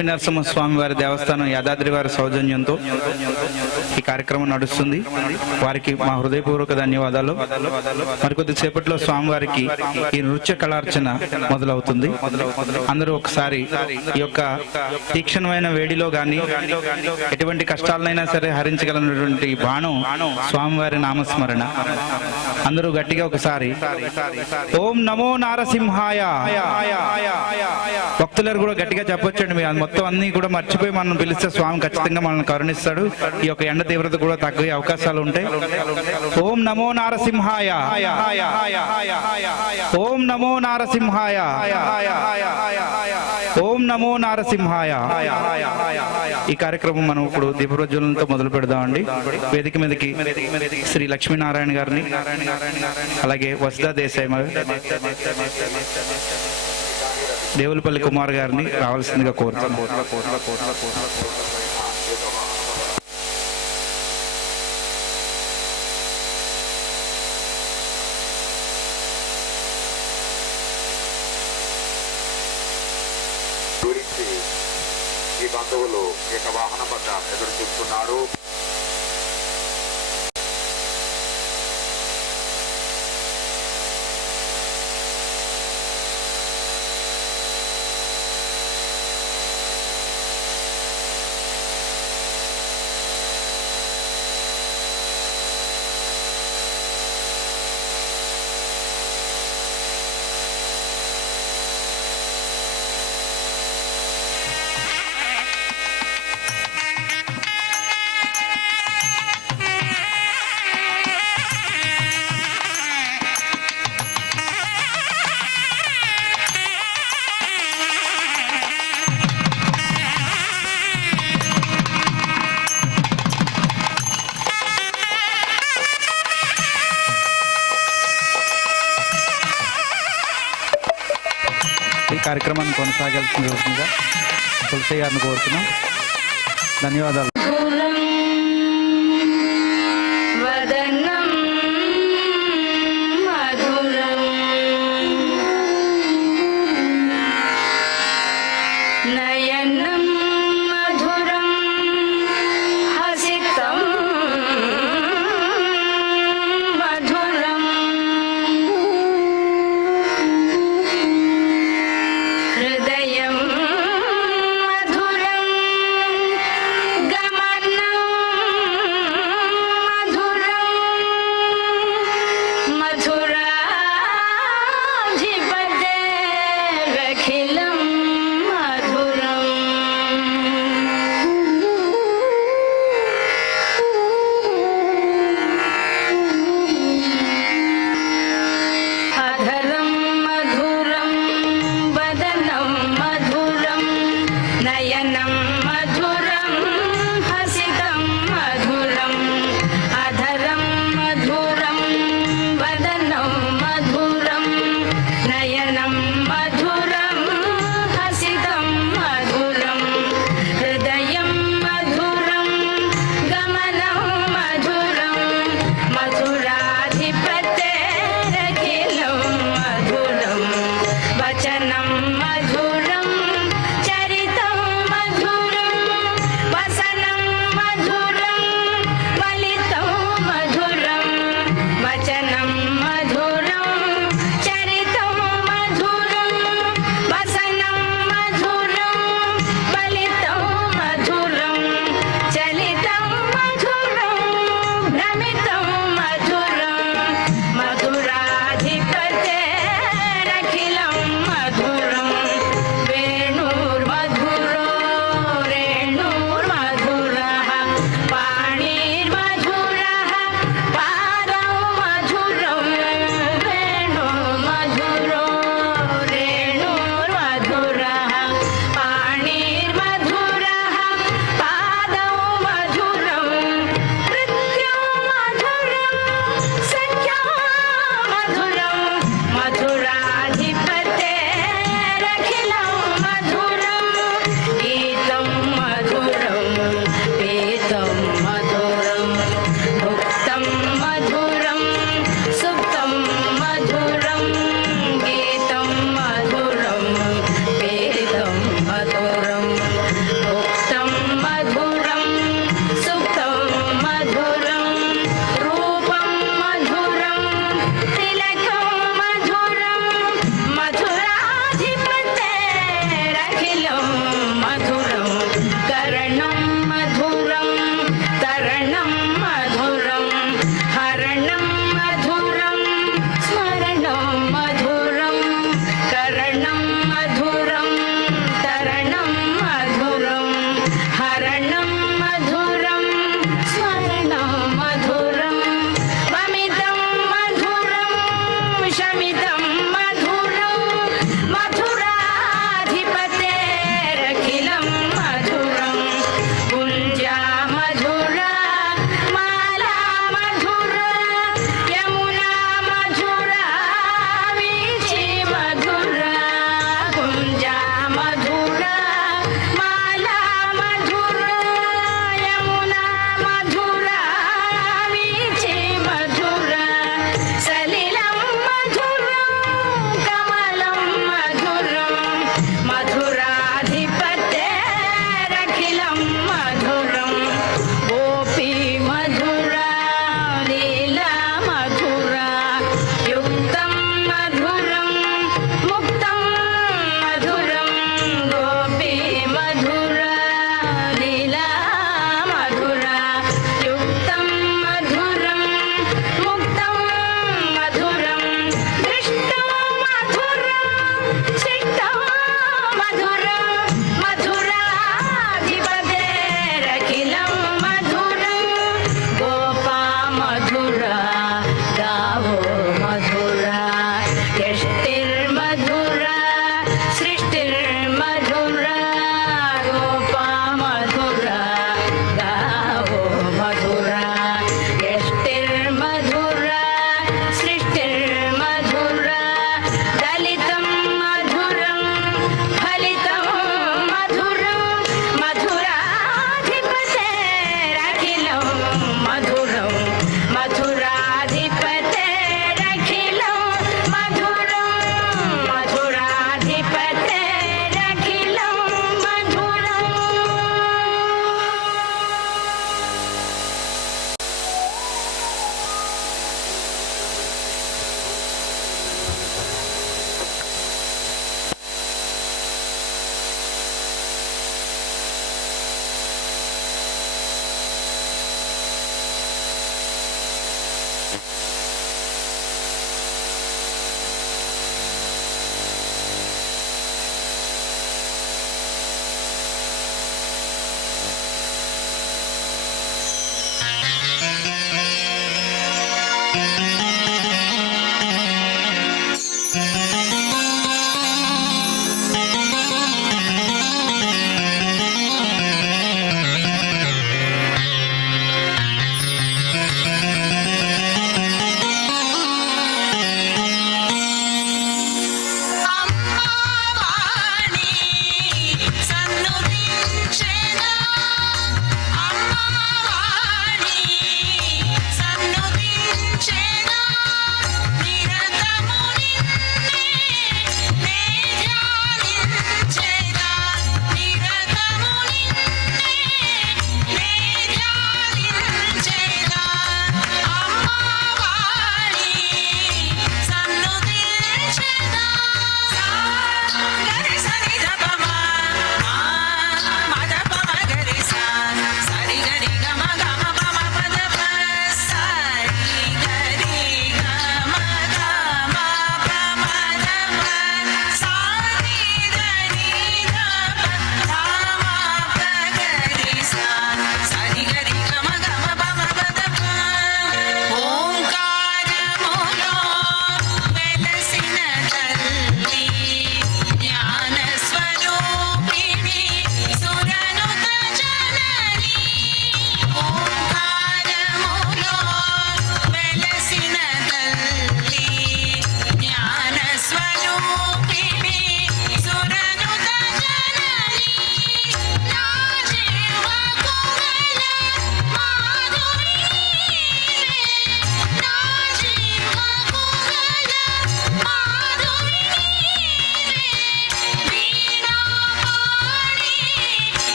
లక్ష్మీ నరసింహస్వామి వారి దేవస్థానం యాదాద్రి వారి సౌజన్యంతో ఈ కార్యక్రమం నడుస్తుంది. వారికి మా హృదయపూర్వక ధన్యవాదాలు. మరికొద్ది సేపట్లో స్వామివారికి ఈ నృత్య కళార్చన మొదలవుతుంది. అందరూ ఒకసారి ఈ యొక్క తీక్షణమైన వేడిలో గాని ఎటువంటి కష్టాలనైనా సరే హరించగలనటువంటి బాణం స్వామివారి నామస్మరణ. అందరూ గట్టిగా ఒకసారి ఓం నమో నారసింహాయ. భక్తులు కూడా గట్టిగా చెప్పొచ్చండి. మీరు మొత్తం అన్ని కూడా మర్చిపోయి మనం పిలిస్తే స్వామి ఖచ్చితంగా మనల్ని కరుణిస్తాడు. ఈ యొక్క ఎండ తీవ్రత కూడా తగ్గే అవకాశాలు ఉంటాయి. ఓం నమో నారసింహాయ, ఓం నమో నారసింహాయ, ఓం నమో నారసింహాయ. ఈ కార్యక్రమం మనం ఇప్పుడు దీపప్రజ్వలనంతో మొదలు పెడదామండి. వేదిక మీదకి శ్రీ లక్ష్మీనారాయణ గారిని, అలాగే వసుదా దేశాయ్, దేవులపల్లి కుమార్ గారిని రావాల్సిందిగా కోరుతున్నాం. ఈ బంధువులు ఇక వాహనం వద్ద ఎదురు చూస్తున్నారు. ఈ కార్యక్రమాన్ని కొనసాగాల్సిందిగా తులసి గారిని కోరుతున్నాం. ధన్యవాదాలు. నయనం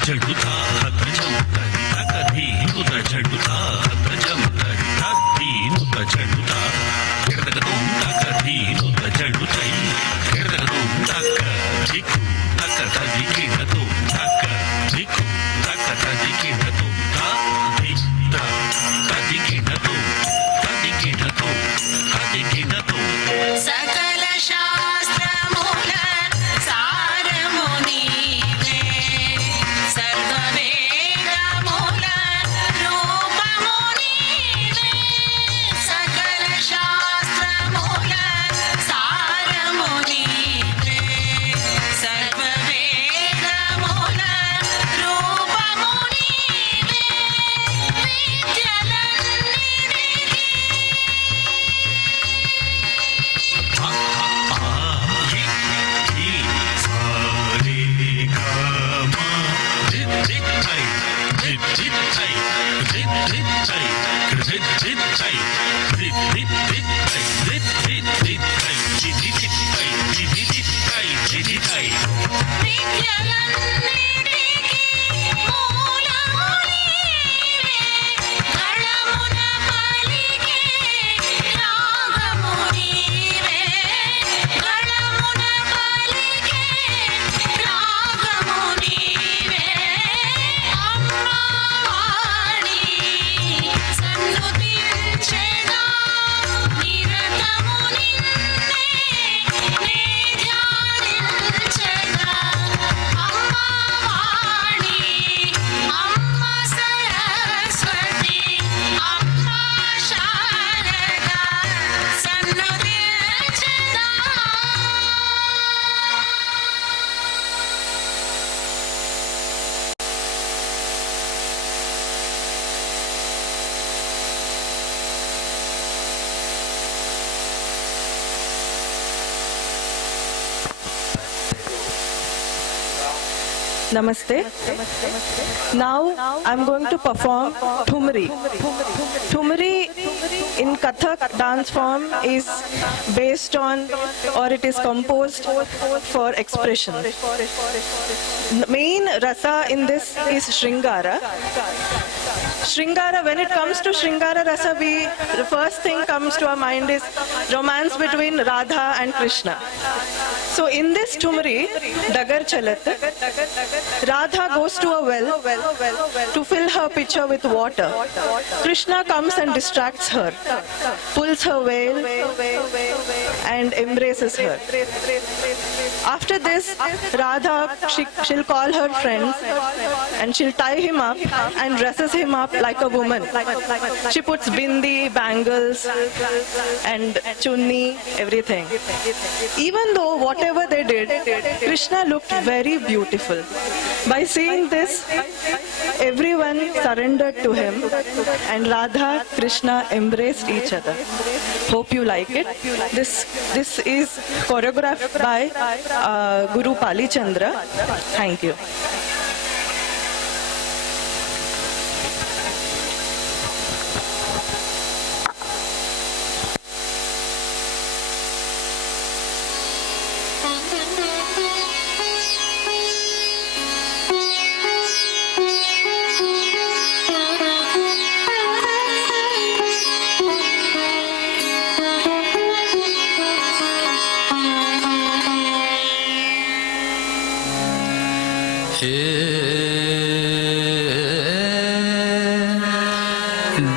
జడుతా ధ్వజం తరిత కధీనుత జడుతా ధ్వజం తరిత ధీనుత జడుతా కిరదగదుంత కధీనుత జడుతై కిరదగదుంత तदिकिणतो तक दिक्खु तक तदिकिणतो तदिक्ता तदिकिणतो तदिकिणतो तदिकिणतो सकल शास्त्र मूल सारमु नीवे सर्व वेद मूल रूपमु नीवे सकल शास्त्र मूल सारमु नीवे सर्व वेद मूल रूपमु नीवे विद्यलन्निधिगे విద్యలన్నిటికీ మూలము నీవే గళమున పలికే రాగము నీవే గళమున పలికే రాగము నీవే అమ్మా వాణి సన్నుతించెదా నిరతము నిన్నే నే ధ్యానించెదా అమ్మా వాణి అమ్మ సరస్వతి అమ్మ Sharada సన్నుతించెదా Namaste. Now I'm going to perform Thumri. Thumri in Kathak dance form is based on, or it is composed for expression. Main rasa in this is Shringara. Shringara, when it comes to Shringara rasa, the first thing comes to our mind is romance between Radha and Krishna. So in this Thumri, Dagar Chalat, Radha goes to a well to fill her pitcher with water. Krishna comes and distracts her, pulls her veil and embraces her. After this, Radha, she'll call her friends and she'll tie him up and dresses him up like a woman. She puts bindi, bangles and chunni, everything. Even though whatever they did, Krishna looked very beautiful. By seeing this, everyone surrendered to him and Radha, Krishna embraced each other. Hope you like it. This is choreographed by Guru Pali Chandra. Thank you.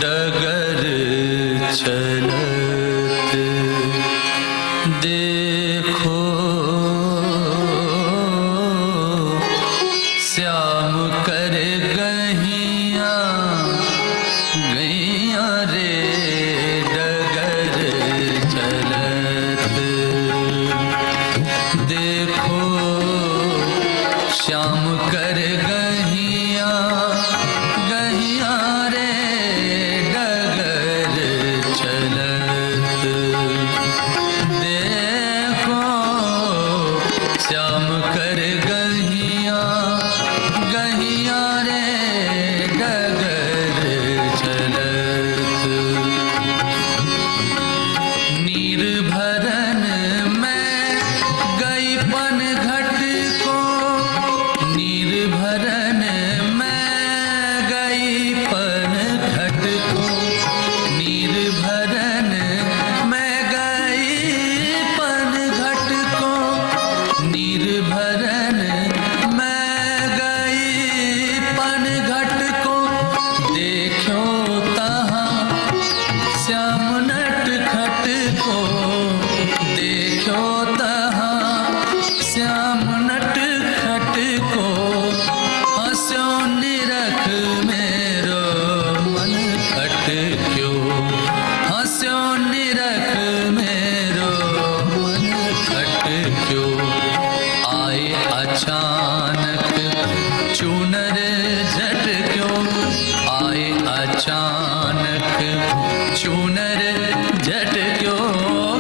डगर चलत देखो श्याम कर गहिया गैया रे डगर चलत देखो श्याम कर गहिया गहिया रे डगर चलत देखो श्याम कर गहिया गहिया रे डगर चलत नीर भरन में गई पन घट को नीर भरन में गई पन घट को नीर भरन में गई पन घट को नीर भरन श्याम नट खट को हंस्यो निरख मेरो मन खट क्यों हंस्यो निरख मेरो मन खट क्यों आए अचानक चूनर झट क्यों आए अचानक चूनर झट क्यों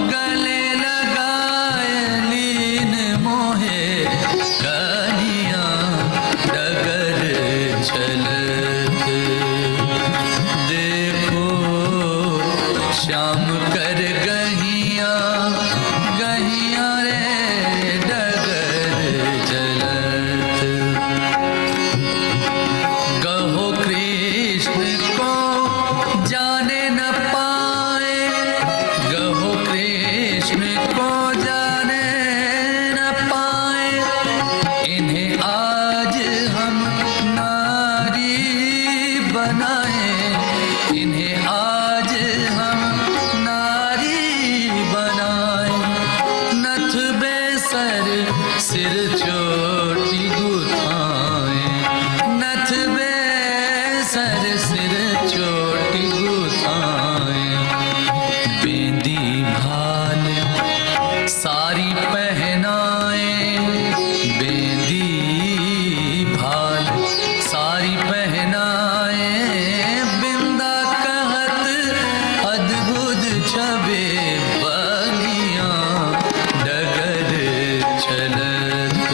गले लगाए लीन मोहे कनिया डगर चलत देखो श्याम कर गहिया गहिया रे डगर चलत कहो कृष्ण को जाने न पाए कहो कृष्ण को जाने न पाए इन्हें आज हम नारी बनाए इन्हें आज हम नारी बनाए नथ बेसर सिर चोटी गुथाए नथ बेसर सिर चोटी गुथाए बेंदी भाल सारी पहनाए बेंदी भाल सारी पहनाए बिंदा कहत अद्भुत छबे बगिया डगर चलत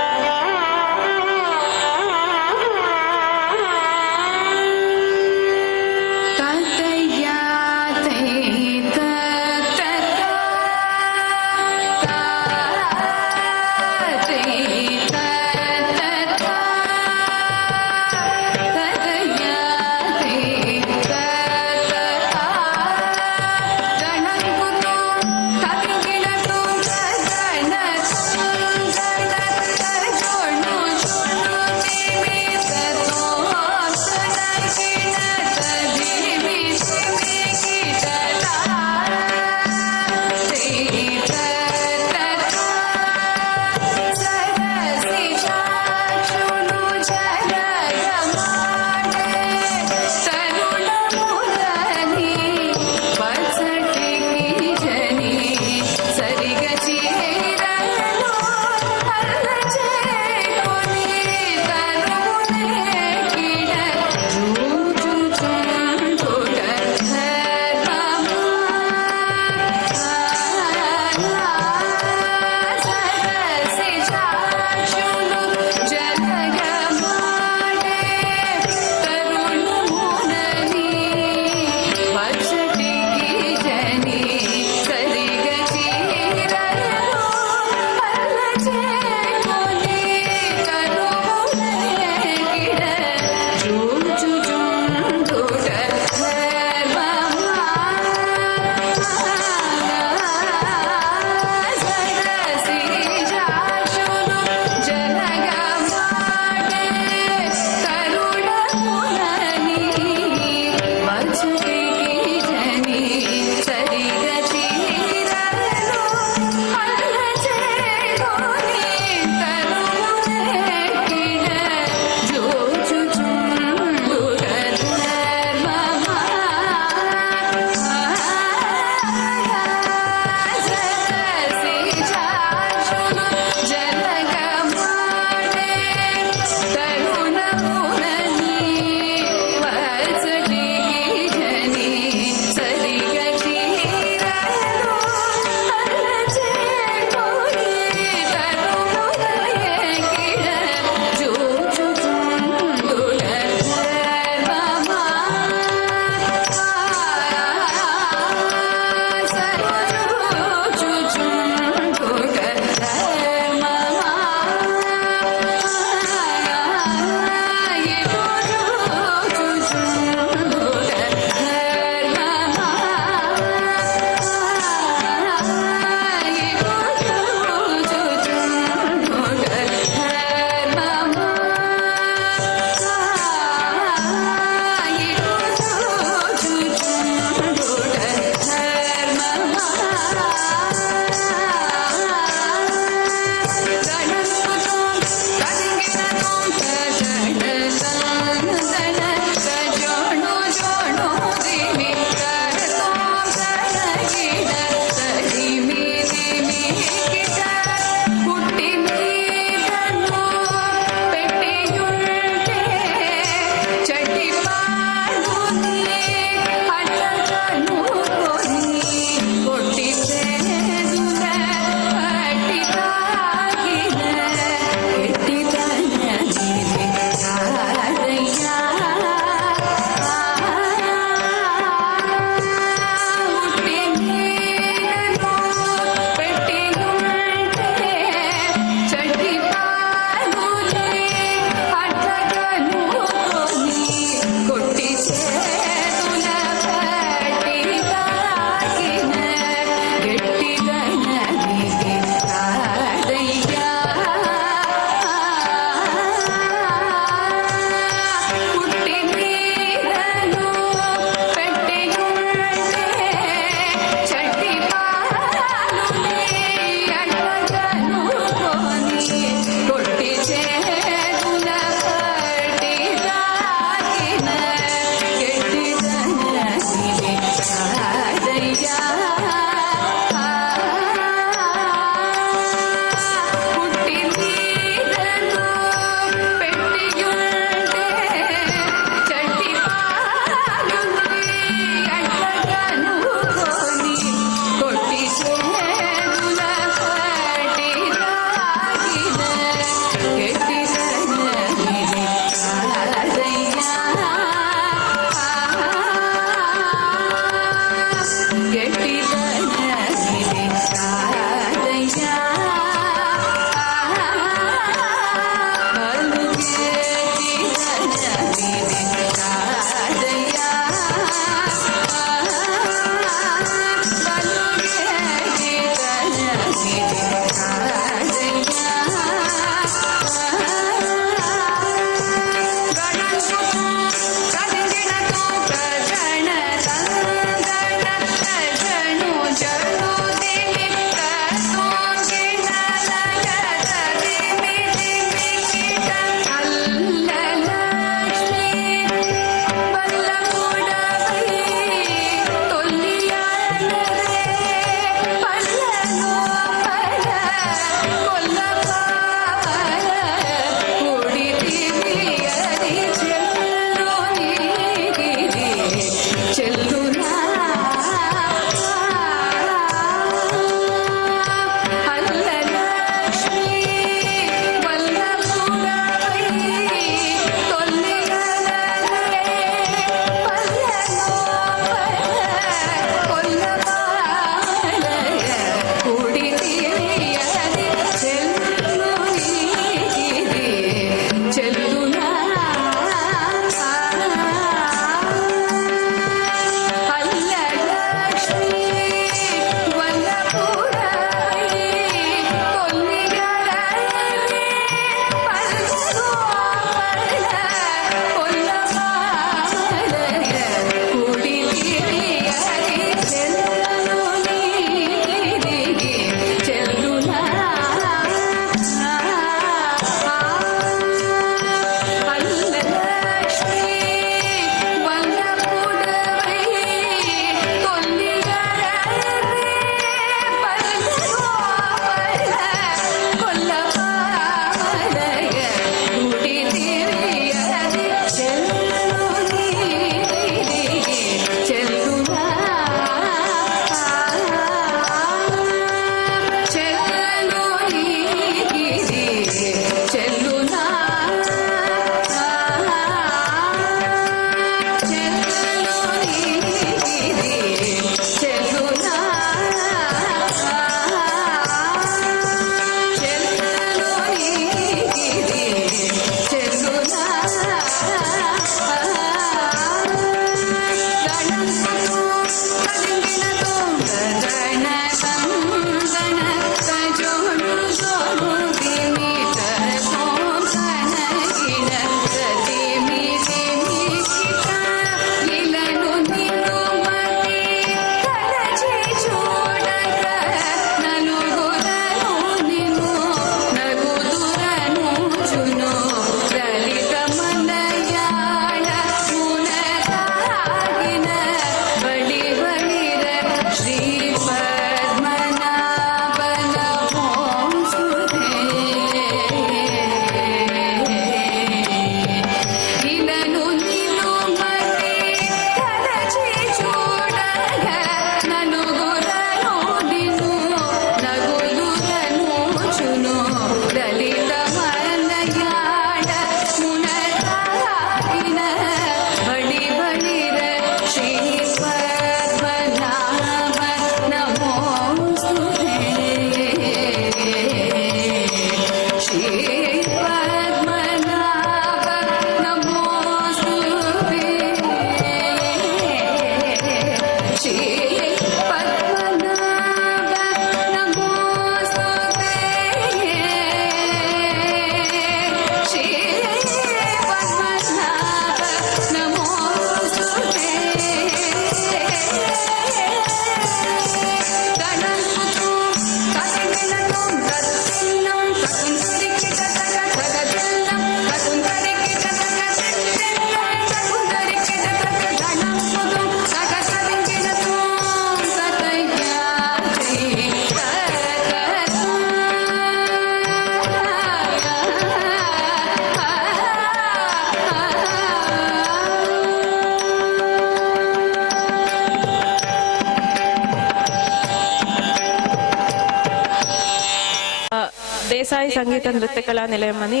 దేశాయి సంగీత నృత్య కళా నిలయం అని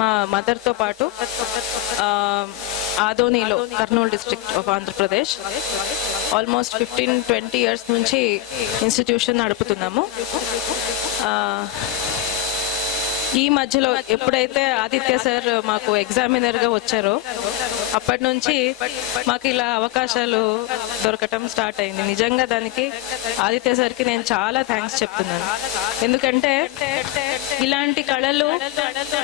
మా మదర్తో పాటు ఆదోనిలో, Kurnool district of Andhra Pradesh, almost 15-20 years నుంచి ఇన్స్టిట్యూషన్ నడుపుతున్నాము. ఈ మధ్యలో ఎప్పుడైతే ఆదిత్య సార్ మాకు ఎగ్జామినర్గా వచ్చారో అప్పటి నుంచి మాకు ఇలా అవకాశాలు దొరకటం స్టార్ట్ అయింది. నిజంగా దానికి ఆదిత్య సార్కి నేను చాలా థ్యాంక్స్ చెప్తున్నాను. ఎందుకంటే ఇలాంటి కళలు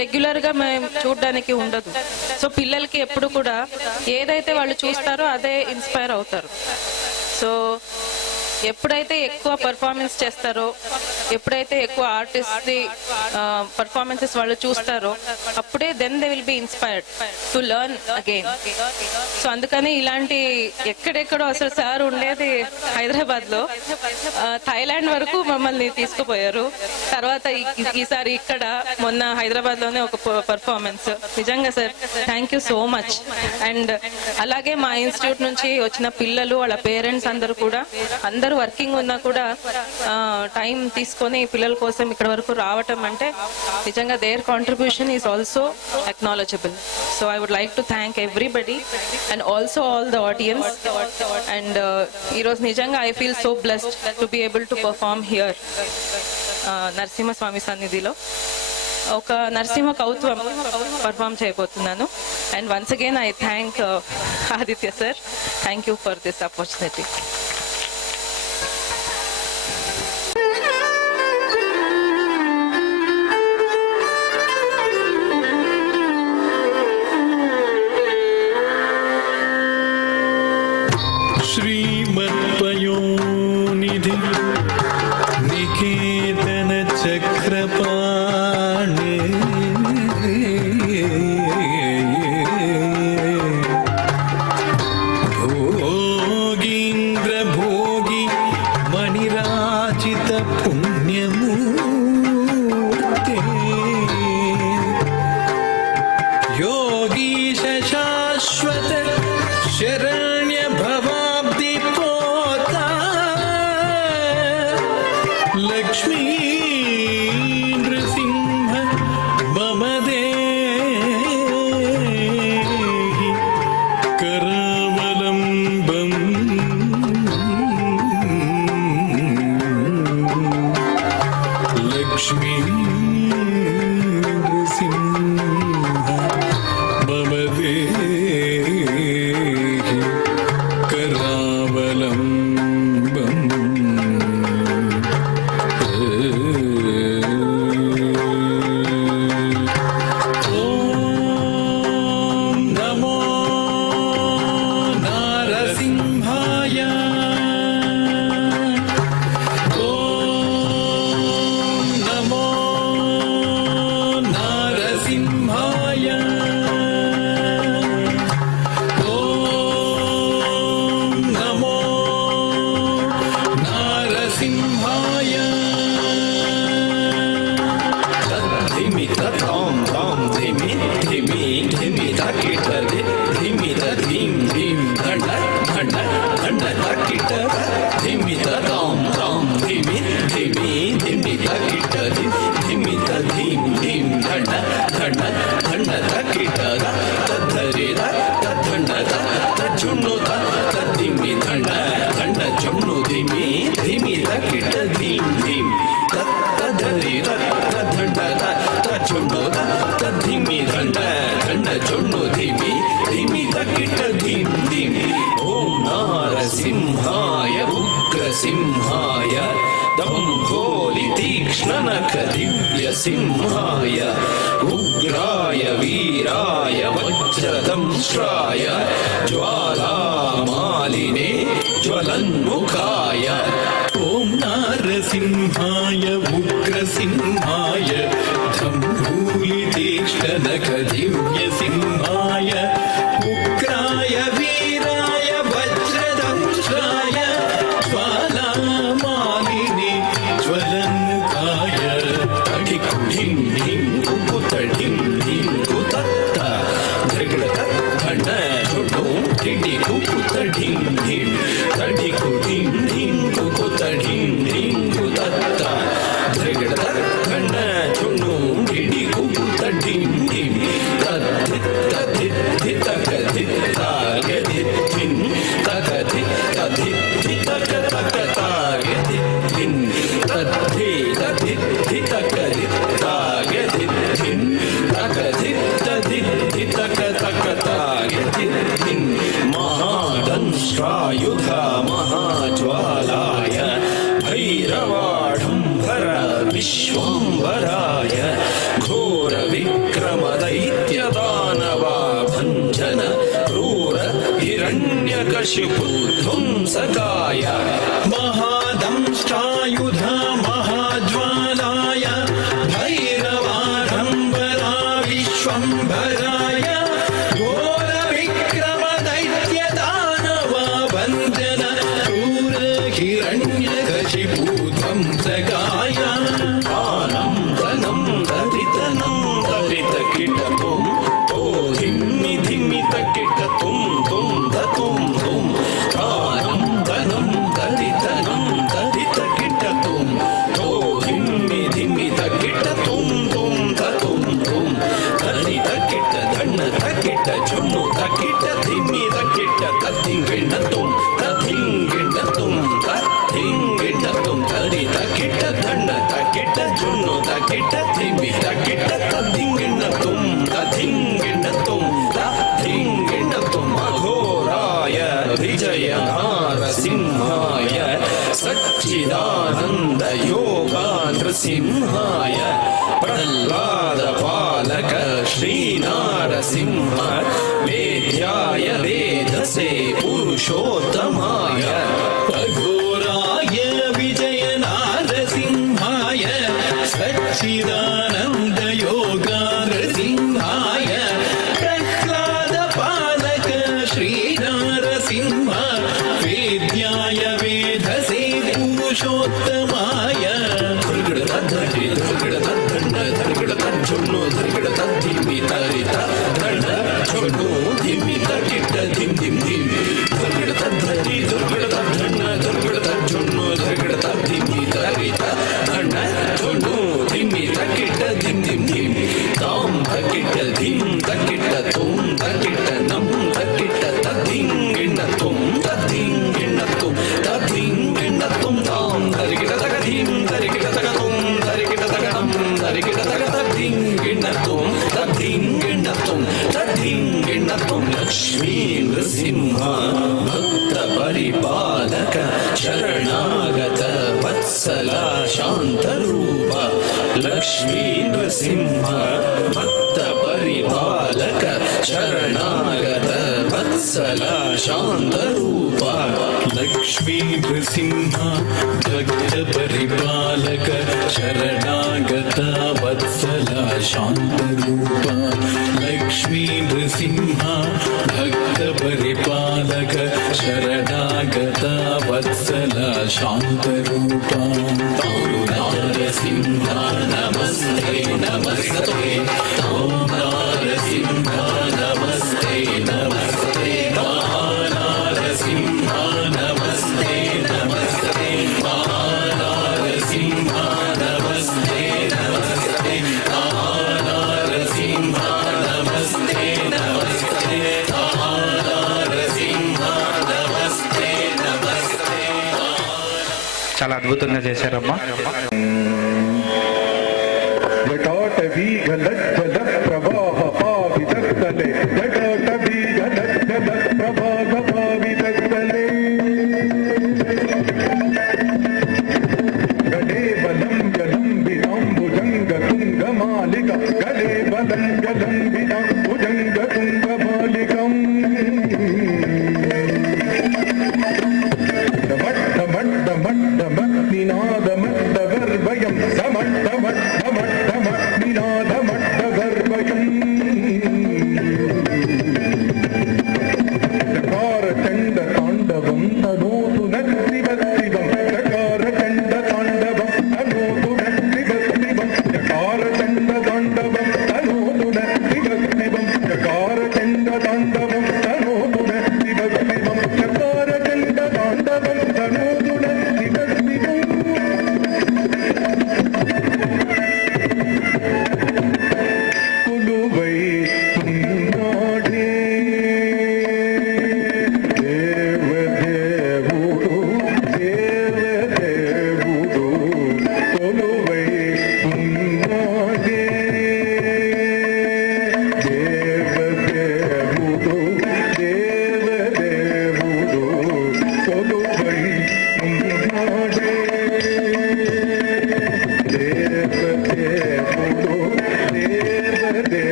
రెగ్యులర్గా మేము చూడడానికి ఉండదు. సో పిల్లలకి ఎప్పుడు కూడా ఏదైతే వాళ్ళు చూస్తారో అదే ఇన్స్పైర్ అవుతారు. సో ఎప్పుడైతే ఎక్కువ పర్ఫార్మెన్స్ చేస్తారో, ఎప్పుడైతే ఎక్కువ ఆర్టిస్ట్ పర్ఫార్మెన్సెస్ వాళ్ళు చూస్తారో అప్పుడే then they will be inspired to learn again. So అందుకని ఇలాంటి ఎక్కడెక్కడో అసలు సార్ ఉండేది హైదరాబాద్లో, థాయిలాండ్ వరకు మమ్మల్ని తీసుకుపోయారు. తర్వాత ఈసారి ఇక్కడ మొన్న హైదరాబాద్లోనే ఒక పర్ఫార్మెన్స్. నిజంగా sir thank you so much. And అలాగే మా ఇన్స్టిట్యూట్ నుంచి వచ్చిన పిల్లలు, వాళ్ళ పేరెంట్స్ అందరూ కూడా, అందరూ వర్కింగ్ ఉన్నా కూడా టైం తీసుకొని పిల్లల కోసం ఇక్కడ వరకు రావటం అంటే నిజంగా their contribution is also acknowledgeable. So I would like to thank everybody and also all the audience. And ఈరోజు నిజంగా I feel so blessed to be able to perform here Narasimhaswamy సన్నిధిలో. ఒక నరసింహ కౌత్వం పర్ఫామ్ చేయబోతున్నాను. And once again I thank Aditya sir. Thank you for this opportunity. श्रीमत्पयोनिधि निकेतन चक्रपाणि भोगीन्द्र भोगी मणिराजित पुण्यमूर्ते योगीश शाश्वत शरण्य भवाब्दि पोता लक्ष्मी नृसिंह मम देहि करावलम्बम् लक्ष्मी नृसिंह मम देहि करावलम्बम् ॐ नमो नारसिंहाय ॐ नमो नारसिंहाय ॐ नमो नारसिंहाय धिमि तां तां धिमि धिमि धिमि तकिट धिमि धीं धीं धण्ड धण्ड धण्ड तकिट धिमि तां तां धिमि धिमि धिमि तकिट धिमि धीं धीं धण्ड धण्ड धण्ड तकिट तद्धरि तद्धण्ड तज्जुण्णु तद्धिमि धण्ड धण्ड जुण्णु धिमि धिमि तकिट धीं धीं तद्धरि तद्धण्ड तज्जुण्णु तद्धिमि धण्ड धण्ड जुण्णु धिमि धिमि तकिट धीं धीं ॐ नारसिंहाय उग्रसिंहाय दम्भोलि तीक्ष्णनख दिव्यसिंहाय उग्राय वीराय वज्रदंष्ट्राय ज्वालामालिने ज्वलन्मुखाय ॐ नारसिंहाय उग्रसिंहाय धम्भूलितीक्ष्णनख दिव्यसिंहाय उग्राय वीराय वज्रदंष्ट्राय ज्वालामालिने ज्वलन्मुखाय तडिकुढिं ढिं कुकुतडिं ढिं कुतत्त धृगडत धण्ड जुडो टिडि कुकुतडिं ढिं तडिकुढिं ढिं कुकुतडिं ढिं कुतत्त धृगडत धण्ड कशिपुध्वंसकाय महादंष्ट्रायुध महाज्वालाय भैरवाडम्बरा विश्वम्भराय घोरविक्रम दैत्यदानवा वन्दन क्रूर हिरण्यकशिपुध्वंसकाय आनं धनं दरितनं दरितकिटतुं ओ धिम्मि धिम्मि तकिटतुं तुं दतुं तुं आनं धनं दरितनं दरितकिटतुं ओ धिम्मि धिम्मि तकिटतुं तुं दतुं तुं दरितकिट धन तकिट झुम्मु तकिट धिम्मि तकिट तद्धिङ्गिणतुं तद्धिङ्गिणतुं तद्धिङ्गिणतुं दरितकिट धन तकिट झुम्मु तकिट धिम्मि तकिट तद्धिङ्गिणतुं तद्धिङ्गिणतुं तद्धिङ्गिणतुं अघोराय विजयनारसिंहाय सच्चिदानन्द योगा नृसिंहाय प्रह्लादपालक श्रीनारसिंह वेद्याय वेदसे पुरुषोत्तमाय अघोराय विजयनारसिंहाय सच्चिदानन्द योगा नृसिंहाय प्रह्लादपालक श्रीनारसिंह वेद्याय वेदसे पुरुषोत्तमाय लक्ष्मी नृसिंह भक्त परिपालक शरणागत वत्सला शान्तरूप लक्ष्मी नृसिंह भक्त परिपालक शरणागत वत्सला शान्तरूप लक्ष्मी नृसिंह भक्त परिपालक शरणागत वत्सला शान्तरूप लक्ष्मी नृसिंह भक्त परिपालक शरणागत वत्सला शान्तरूप नारसिंह नमस्ते नमस्ते नारसिंह नमस्ते नमस्ते नारसिंह नमस्ते नमस्ते नारसिंह नमस्ते नमस्ते नारसिंह नमस्ते नमस्ते नारसिंह नमस्ते नमस्ते చాలా అద్భుతంగా చేశారమ్మా. जटाटवीघनज्जल प्रवाह पावितस्थले जटाटवीघनज्जल प्रवाह पावितस्थले गले बलं जलं विनाम्बुजङ्ग तुङ्गमालिका गले बलं जलं विनाम्बुजङ्ग तुङ्गमालिकम् डमड्डमड्डमड्डमग्निनादमड्डगर्भ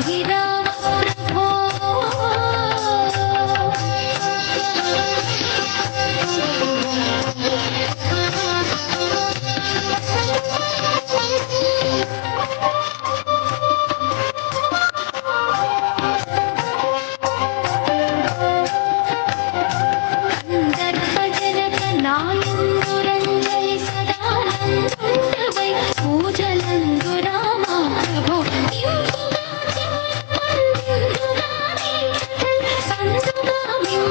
पाहि राम प्रभो गन्धर्वजनक नायन्दुरञ्जलि सदानन्दुण्डवै पूजलन्दु रामा प्रभो संतुगामिं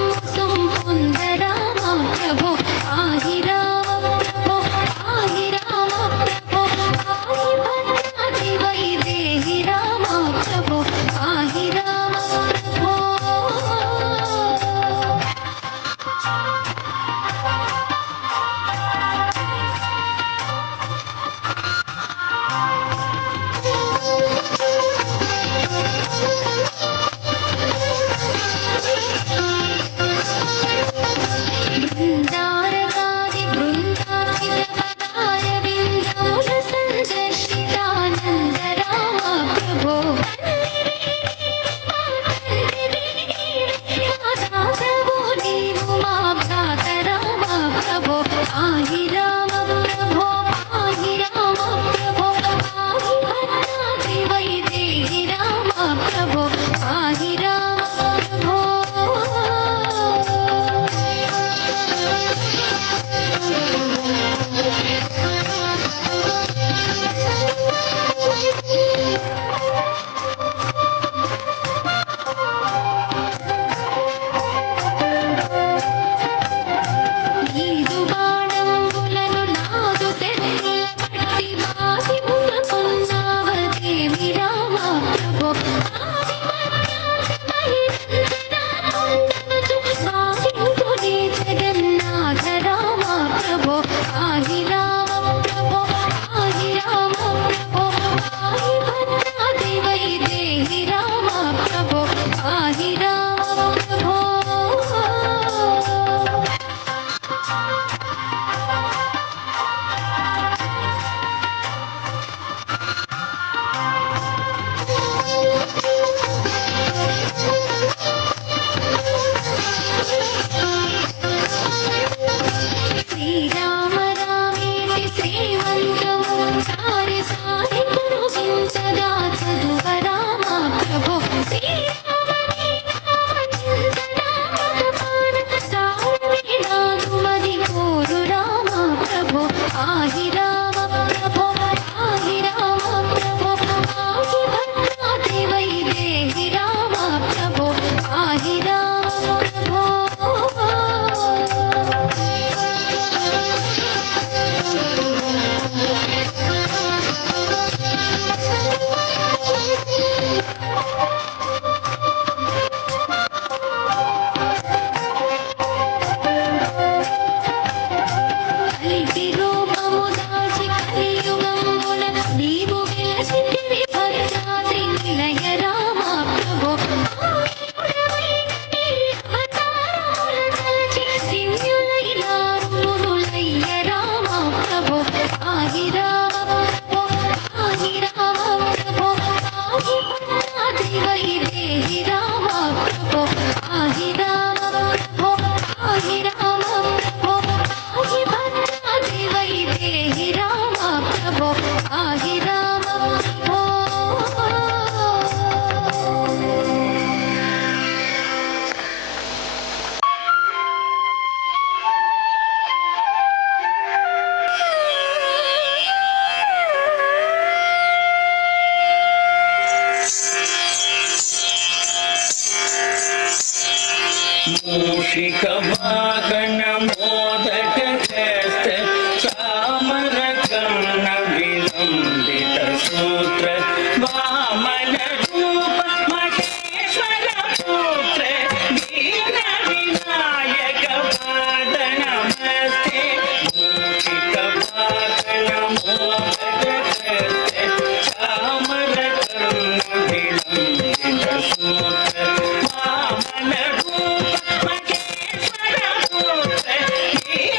रामा प्रभो पाहि राम प्रभो पाहि राम प्रभो पाहि भद्रादि वैदेहि रामा प्रभो पाहि राम प्रभो बृन्दारकादि बृन्दावितपदार बिन्दूल सन्दर्शितानन्द रामा प्रभो माता प्रभो नीवु मा भ्रात रामा प्रभो पाहि राम प्रभो पाहि राम प्रभो पाहि भद्रादि वैदेहि रामा प्रभो पाहि राम प्रभो నీదు బాణంబులను నాదు తెన్నుల పట్టి బాసి మునకున్నావదేమి రామా ప్రభో ఆది మధ్యాది సాగింపుని జగన్నాథ రామా ప్రభో పాहि రామ ప్రభో పాहि రామ ప్రభో పాहि భద్రాది వైదేहि రామా ప్రభో పాहि రామ ప్రభో శ్రీరామ రామేతి శ్రీమంత్రముచ్చారి సారి కురువించగా చదువ రామ ప్రభో శ్రీరామని నామచింతనామగమాన సారమే నాదుమది కోరు రామ ప్రభో పాहि రామ ప్రభో పాहि రామ ప్రభో పాहि భద్రాది వైదేहि రామ ప్రభో పాहि రామ ప్రభో కలిసి రూపము దాచి కలియుగంబున నీవు వెలసితివి భద్రాద్రి నిలయ రామ ప్రభో అవతారముల దాచి దివ్యులైనారు మునులయ్య రామ ప్రభో పాहि రామ ప్రభో పాहि రామ ప్రభో పాहि భద్రాద్రి వైదేहि రామ ప్రభో పాहि రామ ప్రభో పాहि రామ ప్రభో పాहि భద్రాద్రి వైదేहि రామ ప్రభో పాहि రామ ప్రభో मूषिक वाहन मोदक हस्त चामर कर्ण विलंबित सूत्र वामन रूप महेश्वर पुत्र दीन विनायक पाद नमस्ते मूषिक वाहन मोदक हस्त चामर कर्ण विलंबित सूत्र वामन रूप महेश्वर पुत्र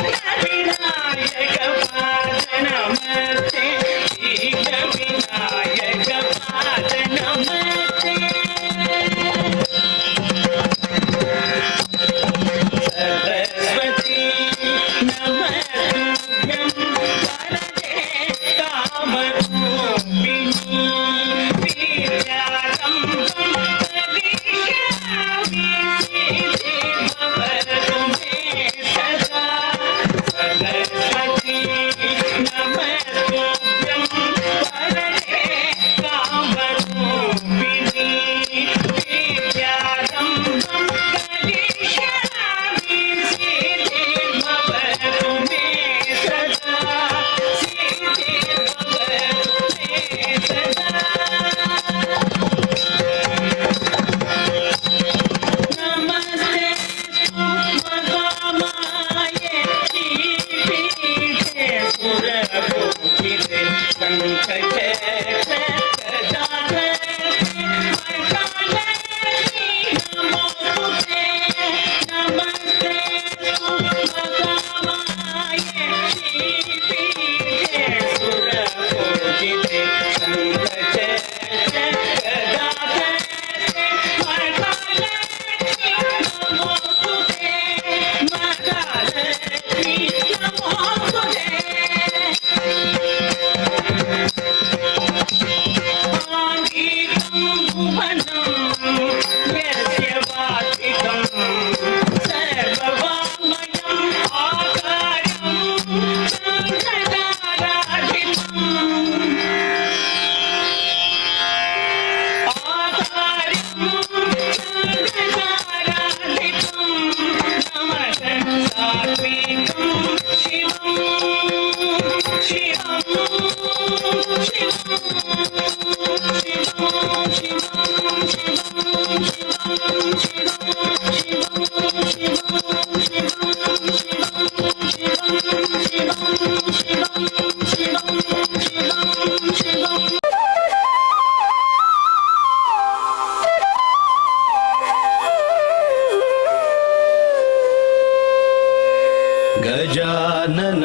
गजानन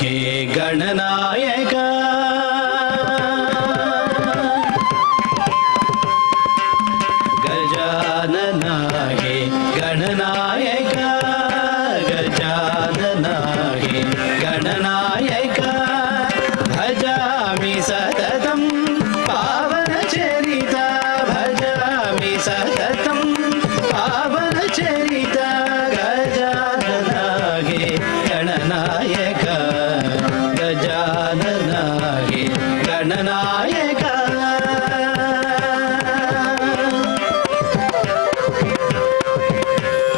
हे गणनायक गजानन हे गणनायक गजानन हे गणनायक भजामि सततं पावनचरिता भजामि सततं पावनचरिता गजानन हे गणनायक गजानन हे गणनायक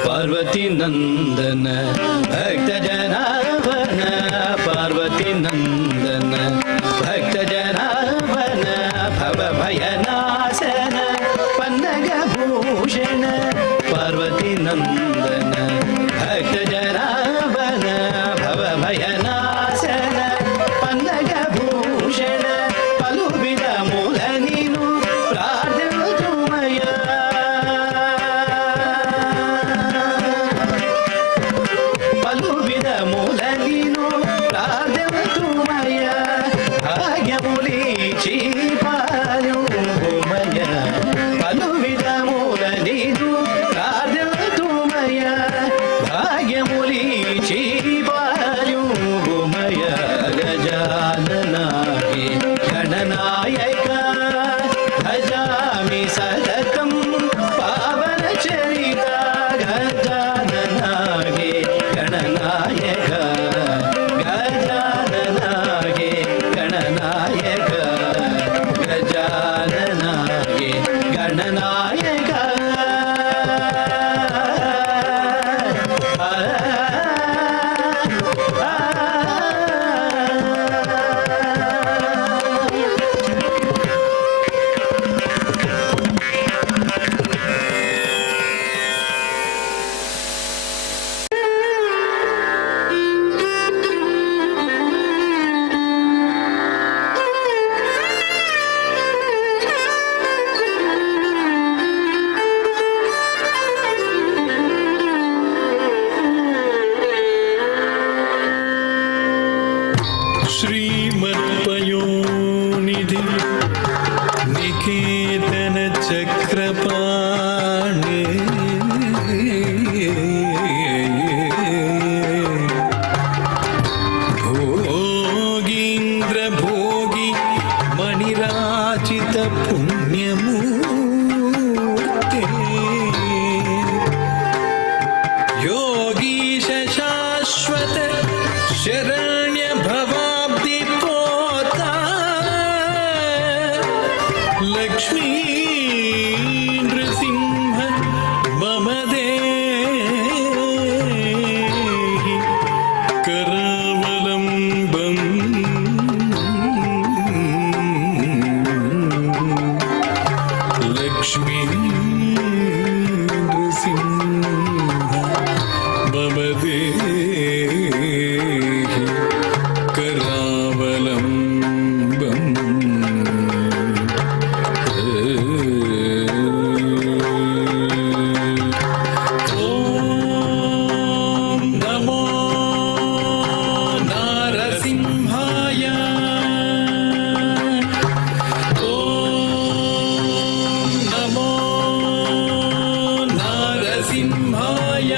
पार्वती नंदन भक्त जनार्दन पार्वती नंदन भक्त जनार्दन भव भयनाशन पन्नग भूषण पार्वती नंदन भक्त जनार्दन भव भयनाशन पन्नग भूषण पलुबिद मूल नीनु प्रार्थुमय पलुबिद मूल नीनु प्रार्थुमय भाग्यमुलीची पालुमय पलुबिद मूल नीनु प्रार्थुमय भाग्यमुलीची पालुमय गजानन हे गणनायक भजामि सततं पावनचरिता गजानन हे गणनायक गजानन हे गणनायक गजानन हे गणनायक श्रीमत्पयोनिधि निकेतन चक्रपाणि भोगीन्द्र भोगी मणिराजित पुण्यमूर्ते योगीश शाश्वत शरण्य भवाब्धि पोता लक्ष्मी नृसिंह मम देहि करावलम्बम् लक्ष्मी नृसिंह मम देहि करावलम्बम् ॐ नमो नारसिंहाय ॐ नमो नारसिंहाय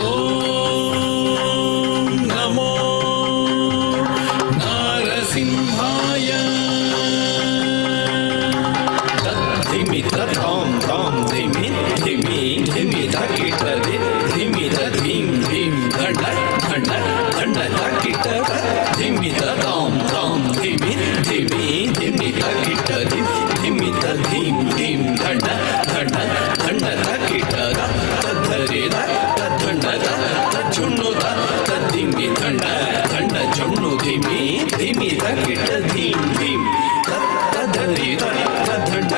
ॐ नमो नारसिंहाय धिमि तं तं धिमि धिमि धिमि धकिट धिमि धीं धीं दण्ड दण्ड दण्ड धकिट धिमि तं तं धिमि धिमि धिमि धकिट धिमि धीं धीं दण्ड दण्ड दण्ड धकिट तद्धरे तद्धण्ड तच्छुण्णु तद्धिमि दण्ड दण्ड चुण्णु धिमि धिमि धकिट धीं धीं तद्धरे तद्धण्ड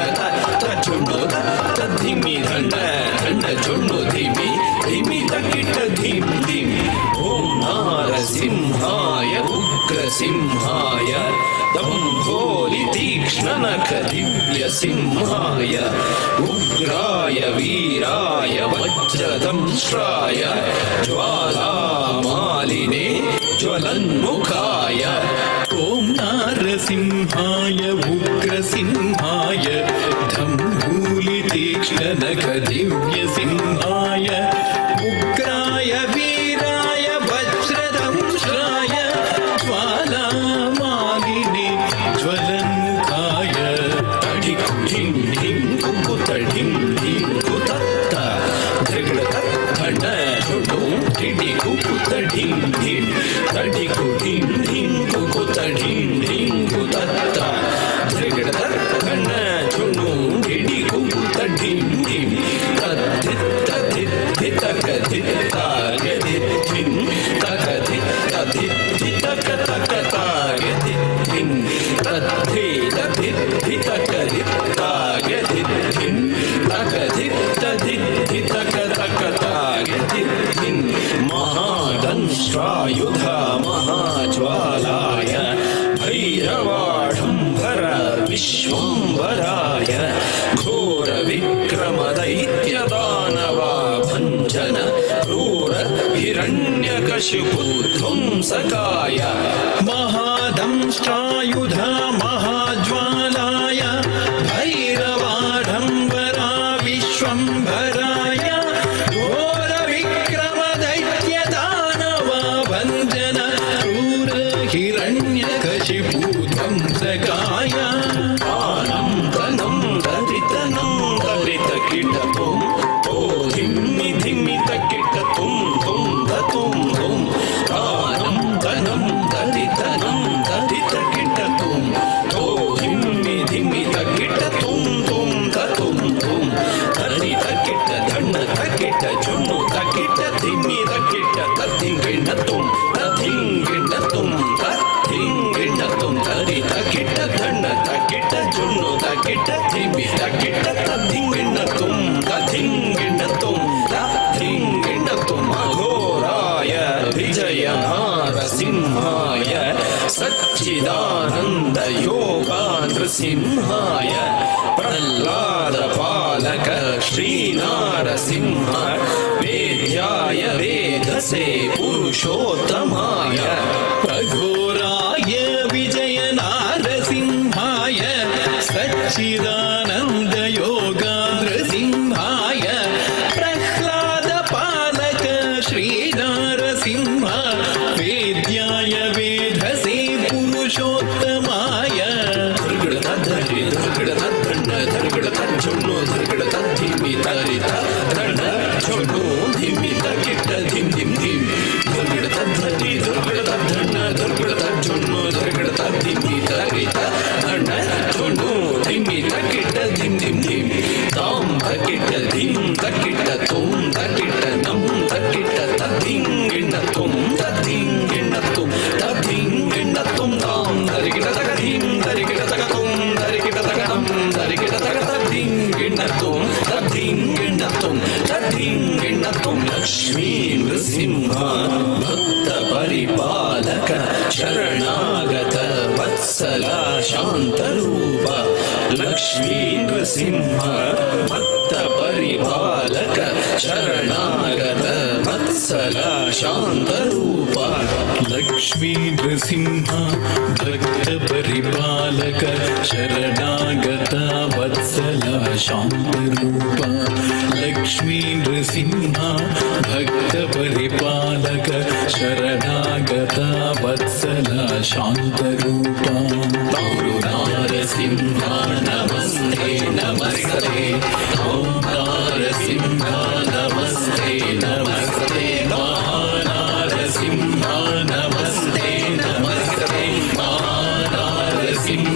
तच्छुण्णु तद्धिमि दण्ड दण्ड चुण्णु धिमि धिमि धकिट धीं धीं ॐ नारसिंहाय उग्रसिंहाय दम्भोलि तीक्ष्णनख दिव्यसिंहाय उग्र उग्राय वीराय वज्रदंष्ट्राय ज्वालामालिने ज्वलन्मुखाय ॐ नारसिंहाय उग्रसिंहाय धम्भूलितीक्ष्णनखदिव्यसिंहाय उग्राय वीराय वज्रदंष्ट्राय ज्वालामालिने ज्वलन्मुखाय तडिकुटिं ढिं कुकुतडिं ढिं कुतत्त धृगडतत्तड झुडुं टिडिकुकुतडिं ढिं तडिकुटिं ढिं कुकुतडिं ढिं कुतत्त धृगडतत्तड झुडुं टिडिकुकुतडिं ढिं तद्धित्तधित्थितकधित्तागधित्थिं तकधित्तधित्थितकतकतागधित्थिं तद्धितधित्थितकधित्तागधित्थिं तकधित्तधित्थितकतकतागधित्थिं महादंष्ट्रायुधा महाज्वालाय भैरवाढम्बर विश्वम्भराय घोरविक्रमदैत्यदानवाभञ्जन क्रूर हिरण्यकशिपुध्वंसकाय महादंष्ट्रायुधा महाज्वालाय भैरवाढम्बरा विश्वम्भराय घोरविक्रमदैत्यदानवाभञ्जन क्रूर हिरण्यकशिपुध्वंसकाय आनं धनं दरितनं दरितकिटतुं तो धिम्मि धिम्मि तकिटतुं तुं दतुं तुं आनं धनं दरितनं दरितकिटतुं तो धिम्मि धिम्मि तकिटतुं तुं दतुं तुं दरितकिट धन्न तकिट जुन्नु तकिट धिम्मि तकिट तद्धिङ्गिणतुं तद्धिङ्गिणतुं तद्धिङ्गिणतुं दरितकिट धन्न तकिट जुन्नु तकिट धिम्मि तकिट तद्धिङ्गिणतुं तद्धिङ्गिणतुं तद्धिङ्गिणतुं अघोराय विजयनारसिंहाय सच्चिदानन्द योगानृसिंहाय प्रह्लादपालक श्रीनारसिंह वेद्याय वेधसे पुरुषोत्तमाय अघोराय विजयनारसिंहाय सच्चिदानन्द योगानृसिंहाय प्रह्लादपालक श्रीनारसिंह वेद्याय वेधसे पुरुषोत्तमाय धर्गडतद्धरि धर्गडतद्धण्ड धर्गडतज्जुन्नु धर्गडतद्धिमि तरित दण्ड झुन्नु धिमि तकिट धिं धिं धिं धर्गडतद्धरि धर्गडतद्धण्ड धर्गडतज्जुन्नु धर्गडतद्धिमि तरित दण्ड झुन्नु धिमि तकिट धिं धिं धिं तां तकिट धिं तकिट तुं तकिट नं तकिट तद्धिङ्गिणतुं तद्धिङ्गिणतुं तद्धिङ्गिणतुं तां दरिगिडतकधिं दरिगिडतकतुं दरिगिडतकनं दरिगिडतकतद्धिङ्गिणतुं तद्धिङ्गिणतुं तद्धिङ्गिणतुं लक्ष्मी नृसिंह भक्तपरिपालक शरणागत वत्सल शान्तरूप लक्ष्मी नृसिंह भक्तपरिपालक शरणागत वत्सल शान्तरूप लक्ष्मी नृसिंह भक्तपरिपालक शरणागत वत्सल शान्तरूप लक्ष्मी नृसिंह भक्तपरिपालक शरणागत वत्सल शान्तरूप नारसिंह नमस्ते नमस्ते ॐ नारसिंह नमस्ते नमस्ते महानारसिंह नमस्ते नमस्ते महानारसिंह